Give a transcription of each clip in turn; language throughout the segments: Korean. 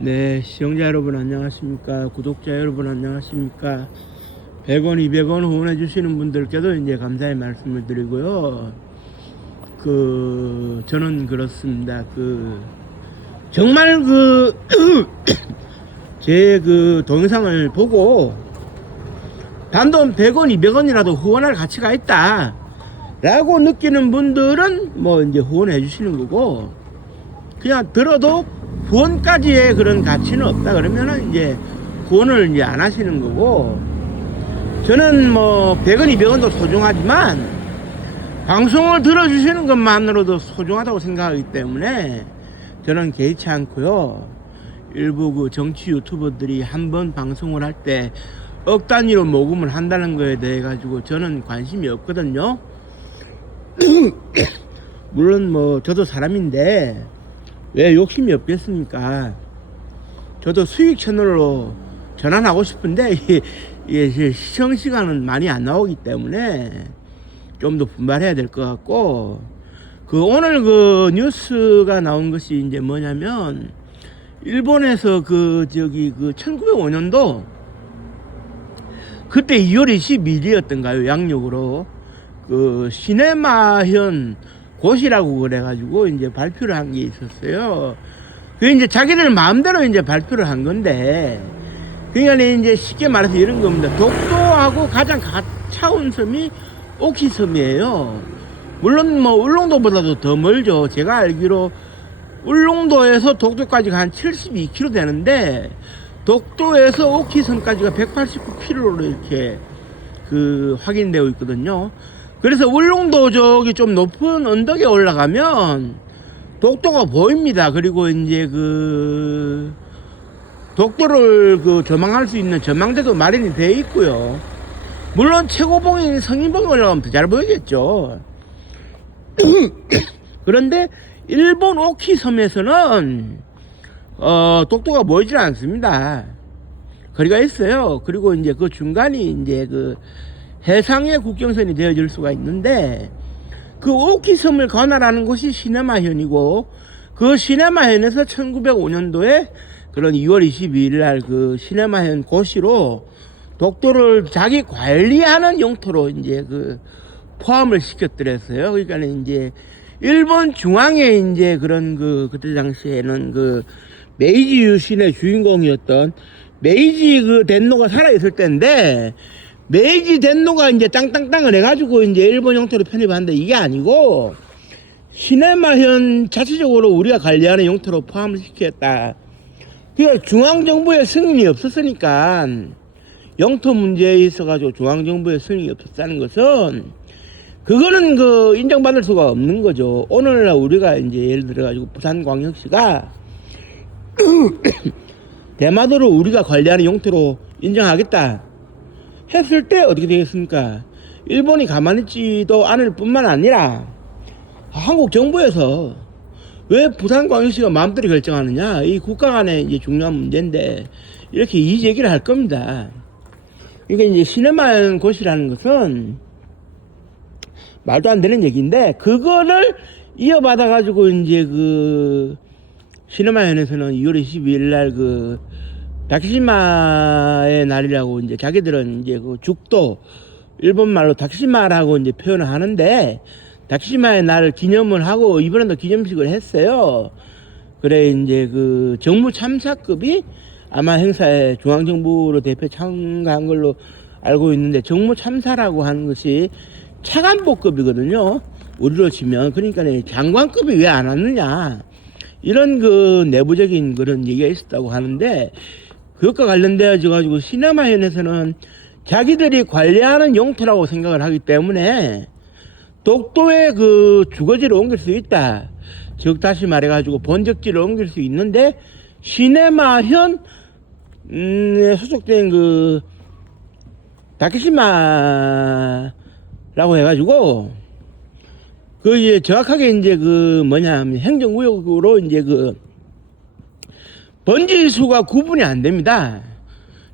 네, 시청자 여러분 안녕하십니까? 구독자 여러분 안녕하십니까? 100원, 200원 후원해 주시는 분들께도 이제 감사의 말씀을 드리고요. 저는 그렇습니다. 정말 제 동영상을 보고 단돈 100원, 200원이라도 후원할 가치가 있다 라고 느끼는 분들은 뭐 이제 후원해 주시는 거고, 그냥 들어도 후원까지의 그런 가치는 없다 그러면은 이제 후원을 이제 안 하시는 거고, 저는 뭐 100원, 200원도 소중하지만 방송을 들어주시는 것만으로도 소중하다고 생각하기 때문에 저는 개의치 않고요. 일부 정치 유튜버들이 한번 방송을 할 때 억 단위로 모금을 한다는 거에 대해 가지고 저는 관심이 없거든요. 물론 뭐 저도 사람인데 왜 욕심이 없겠습니까? 저도 수익 채널로 전환하고 싶은데 이게 시청 시간은 많이 안 나오기 때문에 좀 더 분발해야 될 것 같고, 오늘 뉴스가 나온 것이 이제 뭐냐면, 일본에서 1905년도 그때 2월 22일이었던가요? 양력으로 시네마현 고시라고 그래가지고 이제 발표를 한 게 있었어요. 이제 자기들 마음대로 이제 발표를 한 건데, 그러니까 이제 쉽게 말해서 이런 겁니다. 독도하고 가장 가까운 섬이 오키섬이에요. 물론 뭐 울릉도보다도 더 멀죠. 제가 알기로 울릉도에서 독도까지가 한 72km 되는데, 독도에서 오키섬까지가 189km로 이렇게 확인되어 있거든요. 그래서 울릉도 저기 좀 높은 언덕에 올라가면 독도가 보입니다. 그리고 이제 독도를 조망할 수 있는 전망대도 마련이 되어 있고요. 물론 최고봉인 성인봉에 올라가면 더 잘 보이겠죠. 그런데 일본 오키섬에서는 독도가 보이질 않습니다. 거리가 있어요. 그리고 이제 중간이 이제 해상의 국경선이 되어질 수가 있는데, 오키섬을 관할하는 곳이 시네마현이고, 시네마현에서 1905년도에 그런 2월 22일 날 시네마현 고시로 독도를 자기 관리하는 영토로 이제 포함을 시켰더랬어요. 그러니까 이제 일본 중앙에 이제 그때 당시에는 메이지 유신의 주인공이었던 메이지 덴노가 살아있을 때인데, 메이지 덴노가 이제 땅을 해가지고 이제 일본 영토로 편입한다 이게 아니고, 시네마현 자체적으로 우리가 관리하는 영토로 포함을 시켰다. 그러니까 중앙정부의 승인이 없었으니까, 영토 문제에 있어가지고 중앙정부의 승인이 없었다는 것은, 그거는 인정받을 수가 없는 거죠. 오늘날 우리가 이제 예를 들어가지고 부산광역시가 대마도를 우리가 관리하는 영토로 인정하겠다 했을 때 어떻게 되겠습니까? 일본이 가만히 있지도 않을 뿐만 아니라 한국 정부에서 왜 부산광역시가 마음대로 결정하느냐, 이 국가 간의 이제 중요한 문제인데 이렇게 이의제기를 할 겁니다. 그러니까 이제 시네마현 고시라는 것은 말도 안 되는 얘기인데, 그거를 이어받아 가지고 이제 시네마현에서는 2월 22일 날 다키시마의 날이라고 이제 자기들은 이제 죽도 일본말로 다키시마라고 이제 표현을 하는데, 다키시마의 날을 기념을 하고 이번에도 기념식을 했어요. 그래 이제 정무 참사급이 아마 행사에 중앙정부로 대표 참가한 걸로 알고 있는데, 정무 참사라고 하는 것이 차관보급이거든요. 우리로 치면. 그러니까 장관급이 왜 안 왔느냐, 이런 내부적인 그런 얘기가 있었다고 하는데, 그것과 관련되어 가지고 시네마현에서는 자기들이 관리하는 영토라고 생각을 하기 때문에 독도의 주거지를 옮길 수 있다. 즉 다시 말해 가지고 본적지를 옮길 수 있는데, 시네마현 소속된 다케시마라고 해가지고 이제 정확하게 이제 행정구역으로 이제 번지수가 구분이 안 됩니다.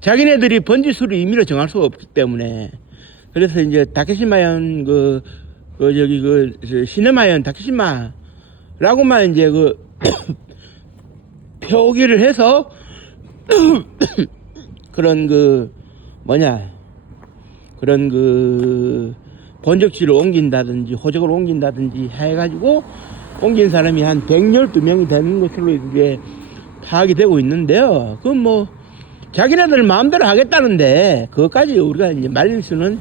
자기네들이 번지수를 임의로 정할 수가 없기 때문에. 그래서 이제 다케시마현 시네마현 다케시마라고만 이제 해오기를 해서 그런 그런 본적지를 옮긴다든지 호적을 옮긴다든지 해가지고 옮긴 사람이 한 112명이 되는 것으로 이게 파악이 되고 있는데요. 그건 뭐 자기네들 마음대로 하겠다는데 그것까지 우리가 이제 말릴 수는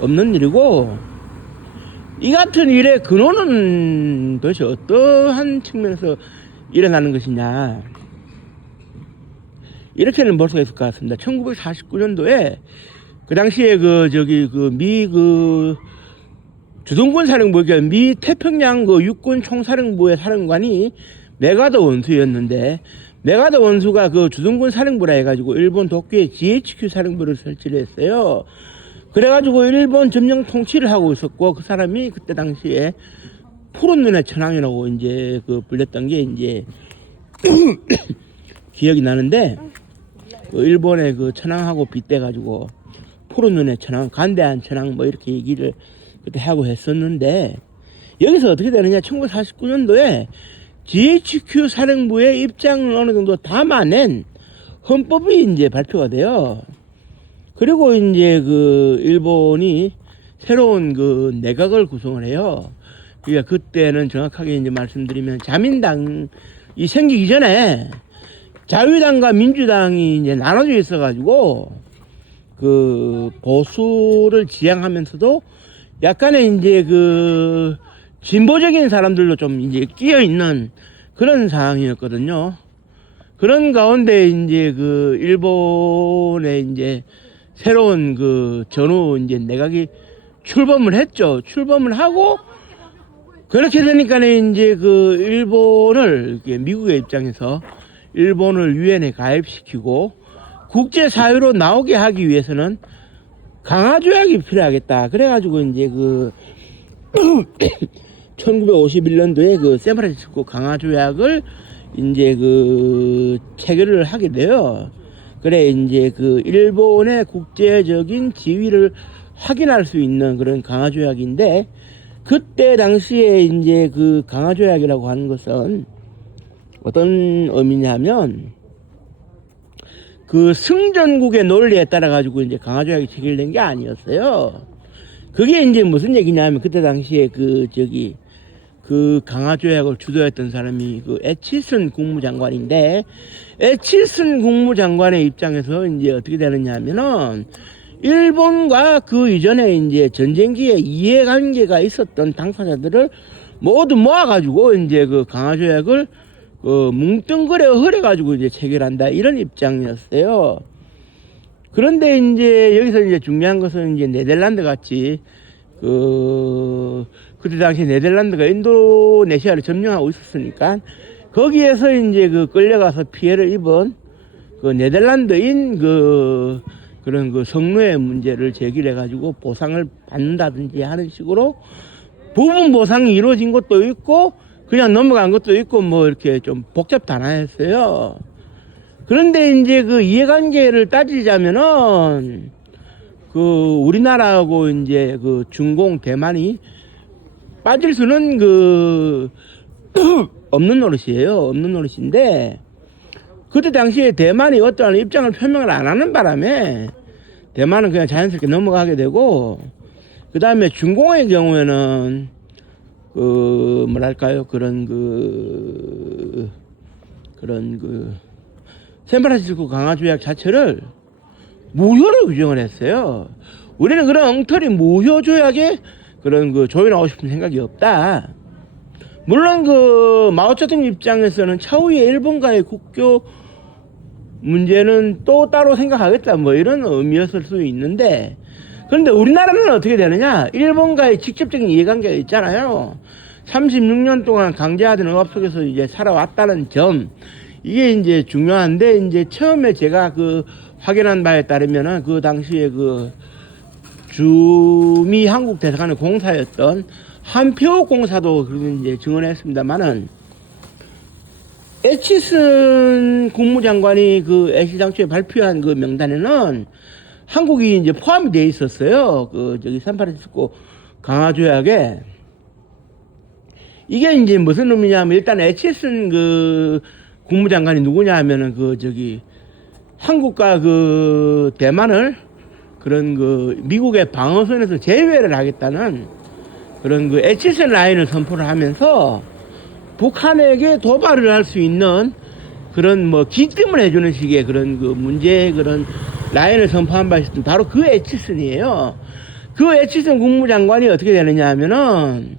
없는 일이고, 이 같은 일의 근원은 도대체 어떠한 측면에서 일어나는 것이냐, 이렇게는 볼 수가 있을 것 같습니다. 1949년도에 그 당시에 미 주둔군 사령부, 그러니까 미 태평양 육군 총사령부의 사령관이 메가더 원수였는데, 메가더 원수가 주둔군 사령부라 해가지고 일본 도쿄에 GHQ 사령부를 설치를 했어요. 그래가지고 일본 점령 통치를 하고 있었고, 그 사람이 그때 당시에 푸른 눈의 천황이라고 이제 불렸던 게 이제 기억이 나는데, 일본의 천황하고 빗대가지고 푸른 눈의 천황, 간대한 천황 뭐 이렇게 얘기를 그때 하고 했었는데, 여기서 어떻게 되느냐, 1949년도에 GHQ 사령부의 입장을 어느 정도 담아낸 헌법이 이제 발표가 돼요. 그리고 이제 일본이 새로운 내각을 구성을 해요. 그러니까 그때는 정확하게 이제 말씀드리면 자민당이 생기기 전에 자유당과 민주당이 이제 나눠져 있어가지고 보수를 지향하면서도 약간의 이제 진보적인 사람들도 좀 이제 끼어 있는 그런 상황이었거든요. 그런 가운데 이제 일본의 이제 새로운 전후 이제 내각이 출범을 했죠. 출범을 하고, 그렇게 되니까 이제 일본을, 미국의 입장에서 일본을 유엔에 가입시키고 국제사회로 나오게 하기 위해서는 강화조약이 필요하겠다. 그래가지고 이제 1951년도에 샌프란시스코 강화조약을 이제 체결을 하게 돼요. 그래 이제 일본의 국제적인 지위를 확인할 수 있는 그런 강화조약인데, 그때 당시에 이제 강화조약이라고 하는 것은 어떤 의미냐면, 승전국의 논리에 따라 가지고 이제 강화조약이 체결된 게 아니었어요. 그게 이제 무슨 얘기냐면, 그때 당시에 강화조약을 주도했던 사람이 에치슨 국무장관인데, 에치슨 국무장관의 입장에서 이제 어떻게 되느냐 하면은, 일본과 그 이전에 이제 전쟁기에 이해관계가 있었던 당사자들을 모두 모아가지고 이제 강화조약을 뭉뚱그려 흐려가지고 이제 체결한다, 이런 입장이었어요. 그런데 이제 여기서 이제 중요한 것은 이제 네덜란드 같이 그때 당시 네덜란드가 인도네시아를 점령하고 있었으니까 거기에서 이제 끌려가서 피해를 입은 네덜란드인 그런 성노예 문제를 제기를 해가지고 보상을 받는다든지 하는 식으로 부분 보상이 이루어진 것도 있고 그냥 넘어간 것도 있고 뭐 이렇게 좀 복잡다단했어요. 그런데 이제 이해관계를 따지자면은 우리나라하고 이제 중공 대만이 빠질 수는 없는 노릇이에요. 없는 노릇인데, 그때 당시에 대만이 어떠한 입장을 표명을 안 하는 바람에 대만은 그냥 자연스럽게 넘어가게 되고, 그 다음에 중공의 경우에는 뭐랄까요, 샌프란시스코 강화조약 자체를 무효로 규정을 했어요. 우리는 그런 엉터리 무효 조약에 조인하고 싶은 생각이 없다. 물론 마오쩌둥 입장에서는 차후에 일본과의 국교 문제는 또 따로 생각하겠다, 뭐 이런 의미였을 수 있는데, 그런데 우리나라는 어떻게 되느냐? 일본과의 직접적인 이해관계가 있잖아요. 36년 동안 강제하던 억압 속에서 이제 살아왔다는 점, 이게 이제 중요한데, 이제 처음에 제가 확인한 바에 따르면은 당시에 주미 한국 대사관의 공사였던 한표 공사도 이제 증언했습니다만은, 에치슨 국무장관이 애시당초에 발표한 명단에는 한국이 이제 포함이 돼 있었어요. 샌프란시스코 강화조약에. 이게 이제 무슨 의미냐면, 일단 에치슨 국무장관이 누구냐 하면은 한국과 대만을 그런 미국의 방어선에서 제외를 하겠다는 그런 에치슨 라인을 선포를 하면서 북한에게 도발을 할 수 있는 그런 기뜸을 해주는 식의 그런 그런 라인을 선포한 바 있었던 바로 그 에치슨이에요. 그 에치슨 국무장관이 어떻게 되느냐 하면은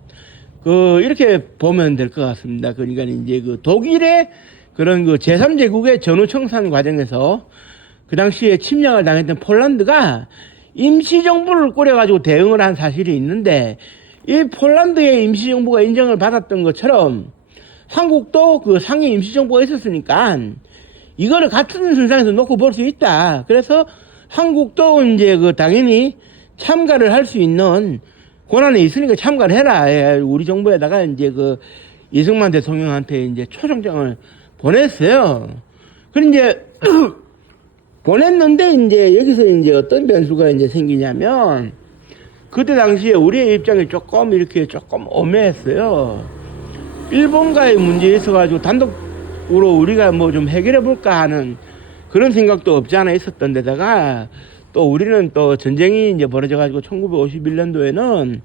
이렇게 보면 될 것 같습니다. 그러니까 이제 독일의 그런 제3제국의 전후청산 과정에서 그 당시에 침략을 당했던 폴란드가 임시정부를 꾸려가지고 대응을 한 사실이 있는데, 이 폴란드의 임시정부가 인정을 받았던 것처럼 한국도 상위 임시정부가 있었으니까 이거를 같은 선상에서 놓고 볼 수 있다. 그래서 한국도 이제 당연히 참가를 할 수 있는 권한이 있으니까 참가를 해라. 우리 정부에다가 이제 이승만 대통령한테 이제 초청장을 보냈어요. 그런데 이제 보냈는데 이제 여기서 이제 어떤 변수가 이제 생기냐면, 그때 당시에 우리의 입장이 조금 오매했어요. 일본과의 문제에 있어가지고 단독으로 우리가 좀 해결해볼까 하는 그런 생각도 없지 않아 있었던 데다가, 또 우리는 또 전쟁이 이제 벌어져가지고 1951년도에는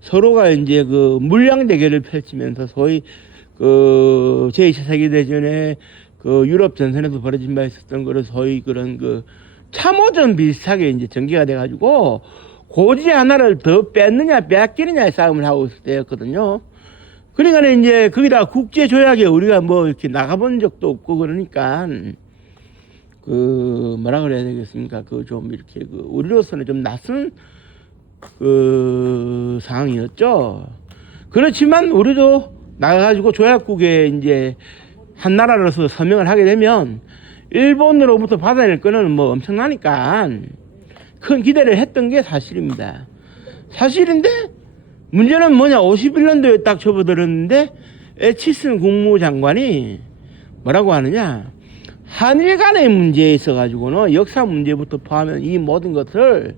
서로가 이제 물량 대결을 펼치면서 소위 제2차 세계대전에 유럽 전선에서 벌어진 바 있었던 거를 소위 그런 참호전 비슷하게 이제 전개가 돼가지고 고지 하나를 더 뺐느냐 빼앗기느냐의 싸움을 하고 있을 때였거든요. 그러니까 이제 거기다 국제조약에 우리가 이렇게 나가본 적도 없고, 그러니까 뭐라 그래야 되겠습니까? 좀 이렇게 우리로서는 좀 낯선 상황이었죠. 그렇지만 우리도 나가가지고 조약국에 이제 한 나라로서 서명을 하게 되면 일본으로부터 받아낼 거는 엄청나니까 큰 기대를 했던 게 사실입니다. 사실인데 문제는 뭐냐, 51년도에 딱 접어들었는데 에치슨 국무장관이 뭐라고 하느냐, 한일 간의 문제에 있어가지고는 역사 문제부터 포함한 이 모든 것을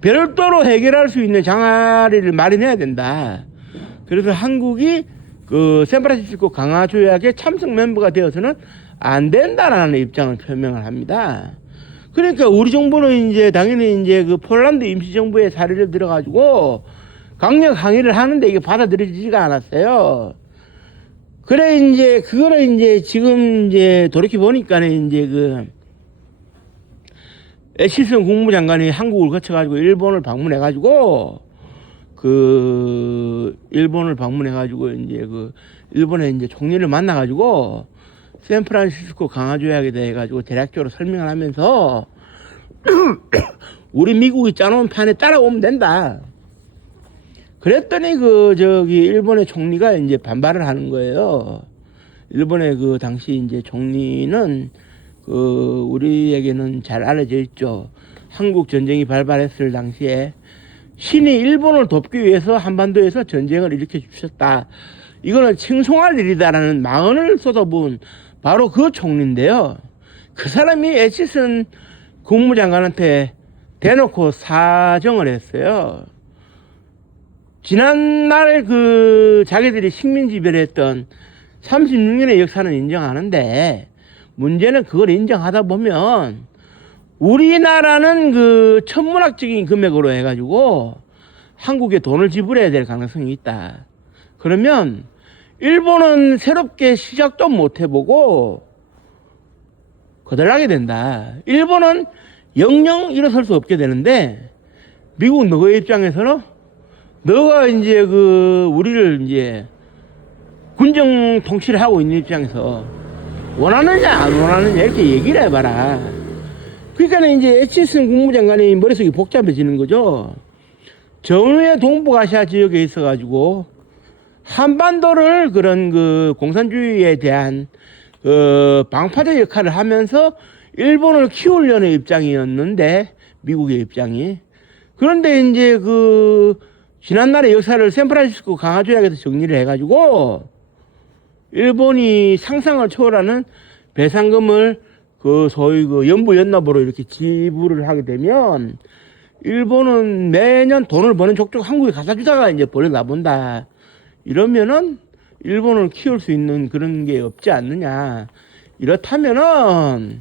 별도로 해결할 수 있는 장아리를 마련해야 된다. 그래서 한국이 샌프란시스코 강화 조약의 참석 멤버가 되어서는 안 된다라는 입장을 표명을 합니다. 그러니까 우리 정부는 이제 당연히 이제 폴란드 임시정부의 사례를 들어가지고 강력 항의를 하는데 이게 받아들여지지가 않았어요. 그래 이제 그거를 이제 지금 이제 돌이켜 보니까는 이제 에치슨 국무장관이 한국을 거쳐가지고 일본을 방문해가지고 이제 일본의 이제 총리를 만나가지고 샌프란시스코 강화조약에 대해 가지고 대략적으로 설명을 하면서 우리 미국이 짜놓은 판에 따라오면 된다. 그랬더니 일본의 총리가 이제 반발을 하는 거예요. 일본의 당시 이제 총리는 우리에게는 잘 알려져 있죠. 한국 전쟁이 발발했을 당시에 신이 일본을 돕기 위해서 한반도에서 전쟁을 일으켜 주셨다. 이거는 칭송할 일이다라는 망언을 쏟아부은 바로 그 총리인데요. 그 사람이 에치슨 국무장관한테 대놓고 사정을 했어요. 지난날 자기들이 식민지배를 했던 36년의 역사는 인정하는데, 문제는 그걸 인정하다 보면 우리나라는 천문학적인 금액으로 해가지고 한국에 돈을 지불해야 될 가능성이 있다. 그러면 일본은 새롭게 시작도 못 해보고 거덜나게 된다. 일본은 영영 일어설 수 없게 되는데, 미국 너의 입장에서는 너가 이제 우리를 이제 군정 통치를 하고 있는 입장에서 원하느냐 안 원하느냐 이렇게 얘기를 해봐라. 그러니까 이제 에치슨 국무장관이 머릿속이 복잡해지는 거죠. 전후의 동북아시아 지역에 있어가지고 한반도를 그런 공산주의에 대한 방파제 역할을 하면서 일본을 키우려는 입장이었는데, 미국의 입장이. 그런데 이제 지난날의 역사를 샌프란시스코 강화조약에서 정리를 해가지고 일본이 상상을 초월하는 배상금을 소위 연부 연납으로 이렇게 지불을 하게 되면 일본은 매년 돈을 버는 족족 한국에 갖다 주다가 이제 버려나 본다. 이러면은 일본을 키울 수 있는 그런 게 없지 않느냐. 이렇다면은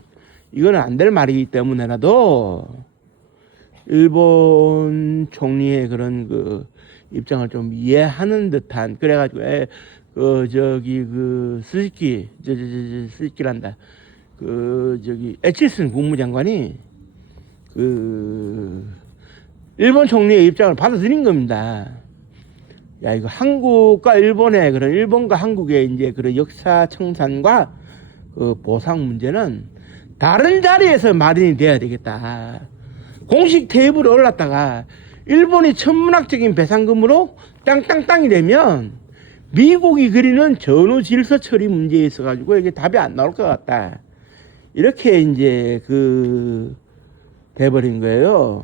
이거는 안 될 말이기 때문에라도 일본 총리의 그런 그 입장을 좀 이해하는 듯한, 그래가지고 스즈키란다. 에치슨 국무장관이 일본 총리의 입장을 받아들인 겁니다. 야, 이거 한국과 일본의 그런, 일본과 한국의 이제 그런 역사 청산과 그 보상 문제는 다른 자리에서 마련이 돼야 되겠다. 공식 테이블에 올랐다가 일본이 천문학적인 배상금으로 땅땅땅이 되면 미국이 그리는 전후 질서 처리 문제에 있어가지고 이게 답이 안 나올 것 같다. 이렇게 이제 돼버린 거예요.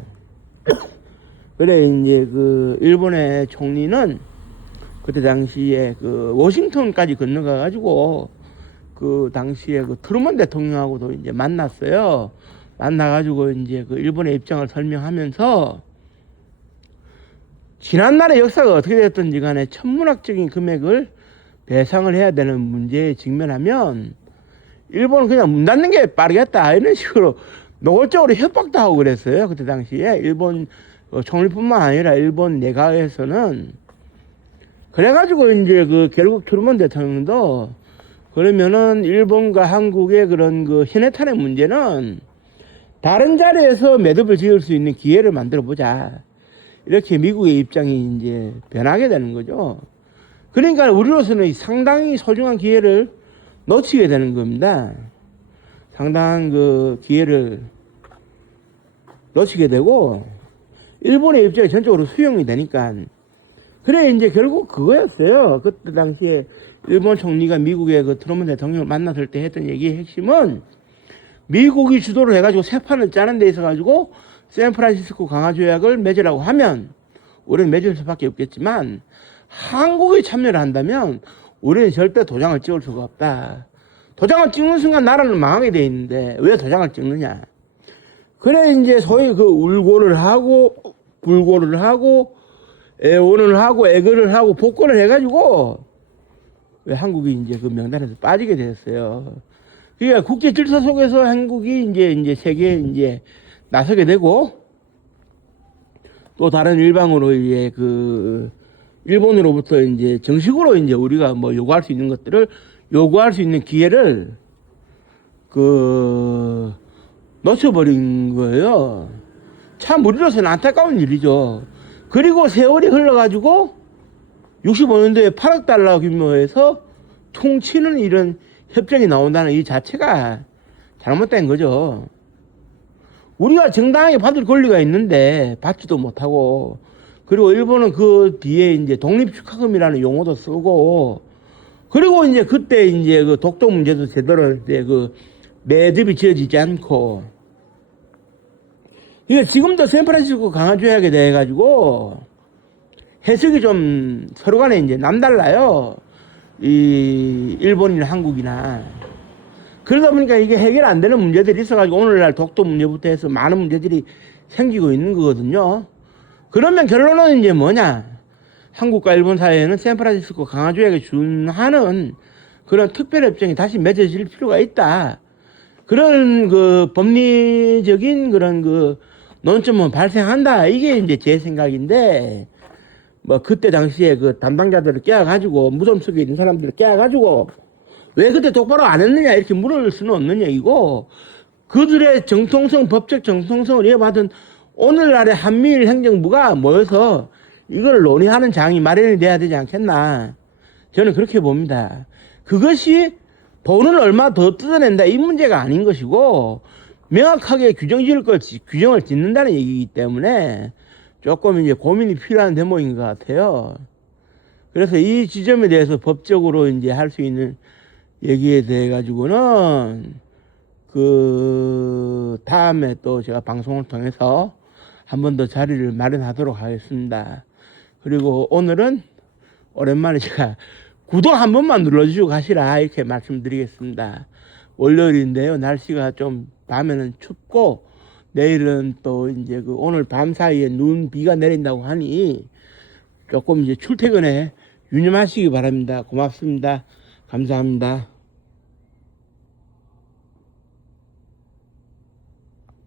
그래, 이제 일본의 총리는 그때 당시에 워싱턴까지 건너가가지고 당시에 트루먼 대통령하고도 이제 만났어요. 만나가지고 이제 일본의 입장을 설명하면서 지난날의 역사가 어떻게 됐든지 간에 천문학적인 금액을 배상을 해야 되는 문제에 직면하면 일본은 그냥 문 닫는 게 빠르겠다, 이런 식으로 노골적으로 협박도 하고 그랬어요. 그때 당시에 일본 총리뿐만 아니라 일본 내각에서는. 그래가지고 이제 결국 트루먼 대통령도 그러면은 일본과 한국의 그런 현해탄의 문제는 다른 자리에서 매듭을 지을 수 있는 기회를 만들어 보자. 이렇게 미국의 입장이 이제 변하게 되는 거죠. 그러니까 우리로서는 상당히 소중한 기회를 놓치게 되는 겁니다. 상당한 기회를 놓치게 되고, 일본의 입장이 전적으로 수용이 되니까. 그래, 이제 결국 그거였어요. 그때 당시에 일본 총리가 미국의 트루먼 대통령을 만났을 때 했던 얘기의 핵심은, 미국이 주도를 해가지고 새 판을 짜는 데 있어가지고 샌프란시스코 강화 조약을 맺으라고 하면 우리는 맺을 수밖에 없겠지만, 한국이 참여를 한다면 우리는 절대 도장을 찍을 수가 없다. 도장을 찍는 순간 나라는 망하게 돼 있는데 왜 도장을 찍느냐. 그래, 이제 소위 울고를 하고 불고를 하고 애원을 하고 애걸을 하고 복권을 해가지고 왜 한국이 이제 명단에서 빠지게 됐어요. 그러니까 국제 질서 속에서 한국이 이제 세계에 이제 나서게 되고, 또 다른 일방으로 이제 일본으로부터 이제 정식으로 이제 우리가 요구할 수 있는 것들을 요구할 수 있는 기회를 놓쳐버린 거예요. 참 우리로서는 안타까운 일이죠. 그리고 세월이 흘러가지고 65년도에 8억 달러 규모에서 통치는 이런 협정이 나온다는 이 자체가 잘못된 거죠. 우리가 정당하게 받을 권리가 있는데 받지도 못하고, 그리고 일본은 그 뒤에 이제 독립축하금이라는 용어도 쓰고, 그리고 이제 그때 이제 독도 문제도 제대로 이제 매듭이 지어지지 않고, 이게 지금도 샌프란시스코 강화조약에 대해 가지고 해석이 좀 서로 간에 이제 남달라요. 이 일본이나 한국이나. 그러다 보니까 이게 해결 안 되는 문제들이 있어가지고 오늘날 독도 문제부터 해서 많은 문제들이 생기고 있는 거거든요. 그러면 결론은 이제 뭐냐? 한국과 일본 사이에는 샌프란시스코 강화조약에 준하는 그런 특별협정이 다시 맺어질 필요가 있다. 그런 법리적인 그런 논점은 발생한다. 이게 이제 제 생각인데, 그때 당시에 담당자들을 깨워가지고, 무덤 속에 있는 사람들을 깨워가지고, 왜 그때 똑바로 안 했느냐, 이렇게 물을 수는 없는 얘기고, 그들의 법적 정통성을 이어받은 오늘날의 한미일 행정부가 모여서 이걸 논의하는 장이 마련이 돼야 되지 않겠나. 저는 그렇게 봅니다. 그것이 돈을 얼마 더 뜯어낸다, 이 문제가 아닌 것이고, 명확하게 규정을 짓는다는 얘기이기 때문에 조금 이제 고민이 필요한 대목인 것 같아요. 그래서 이 지점에 대해서 법적으로 이제 할 수 있는 얘기에 대해 가지고는 다음에 또 제가 방송을 통해서 한 번 더 자리를 마련하도록 하겠습니다. 그리고 오늘은 오랜만에 제가 구독 한 번만 눌러주시고 가시라, 이렇게 말씀드리겠습니다. 월요일인데요. 날씨가 좀 밤에는 춥고, 내일은 또 이제 오늘 밤 사이에 비가 내린다고 하니 조금 이제 출퇴근에 유념하시기 바랍니다. 고맙습니다. 감사합니다.